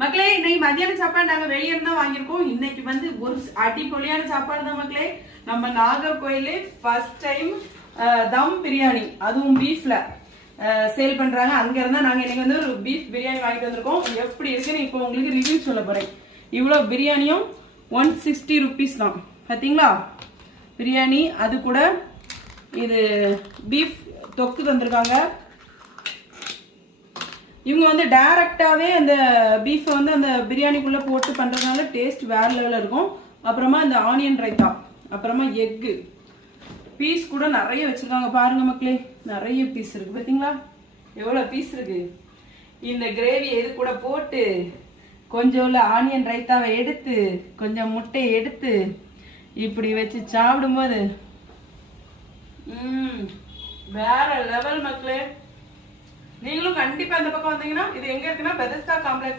மக்களே இன்னைக்கு மதியான சாப்பாடு நாங்க வெளியே இருந்தா வாங்கியிருக்கோம். இன்னைக்கு வந்து ஒரு அடிப்பொலியான சாப்பாடு தான் மக்களே. நம்ம நாகர்கோயிலே ஃபர்ஸ்ட் டைம் தம் பிரியாணி, அதுவும் பீஃப்ல சேல் பண்றாங்க. அங்க இருந்தா நாங்க இன்னைக்கு வந்து ஒரு பீஃப் பிரியாணி வாங்கிட்டு வந்திருக்கோம். எப்படி இருக்குன்னு இப்போ உங்களுக்கு ரிவ்யூ சொல்ல போறேன். இவ்வளவு பிரியாணியும் 160 rupees தான். பாத்தீங்களா பிரியாணி, அது கூட இது பீஃப் தொக்கு தந்திருக்காங்க. இவங்க வந்து டைரக்டாவே அந்த பீஃப் வந்து அந்த பிரியாணிக்குள்ள போட்டு பண்றதுனால டேஸ்ட் வேற லெவல்ல இருக்கும். அப்புறமா இந்த ஆனியன் ரைத்தா, அப்புறமா எக்கு பீஸ் கூட நிறைய வச்சிருக்காங்க. பாருங்க மக்களே, நிறைய பீஸ் இருக்கு. பாத்தீங்களா எவ்வளவு பீஸ் இருக்கு. இந்த கிரேவி எது கூட போட்டு கொஞ்சம் ஆனியன் ரைத்தாவை எடுத்து கொஞ்சம் முட்டையை எடுத்து இப்படி வச்சு சாப்பிடும்போது வேற லெவல் மக்களே. நீங்களும் கண்டிப்பா இந்த பக்கம் வந்தீங்கன்னா, இது எங்க இருக்குன்னா பெதஸ்தா காம்ப்ளெக்ஸ்